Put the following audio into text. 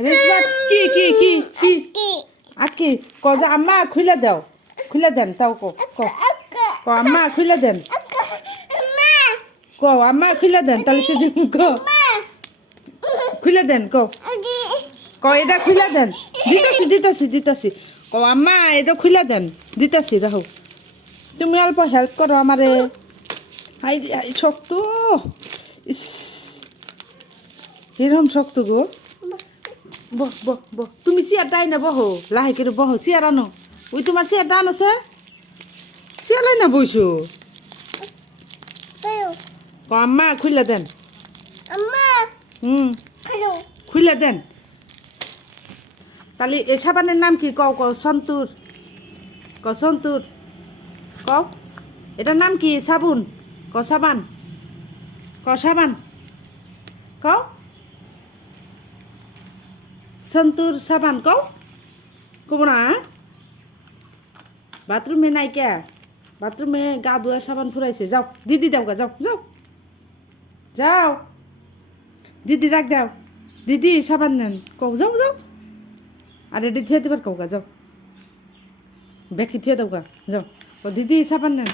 রেশমা কি আকি কজা আম্মা খুলে দেন তাও ক আম্মা খুলে দেন ক আম্মা খুলে দেন তাহলে সেদিন খুলে দেন ক এটা খুলে দেন দিতাছি ক আম্মা এটা খুলে দেন দিতাছি রাহু তুমি অল্প হেল্প করো আমারে হাই শক্ত ইস এরকম শক্ত গো বহ তুমি চেয়ারটা আই না বহো লাহে করে বহো চেয়ার আনো ওই তোমার চেয়ারটা আনোছে চেয়ার আই না বইছো ক আম্মা খুলে দেন খুলে দেন তাহলে এ সাবানের নাম কি ক সন্তুর সন্তুর এটার নাম কি সাবুন সাবান সাবান সন্তুর সাবান কব না বাথরুমে নাই কে বাথরুমে গা ধোয়া সাবান ফুরাইছে যাও দিদি দাও গা যাও দিদি রাখ দাও দিদি সাবান নেন যাও আর এটি থুয়ে দেবার গা যাও ব্যাগটি থুয়ে দাও গা যাও দিদি সাবান নেন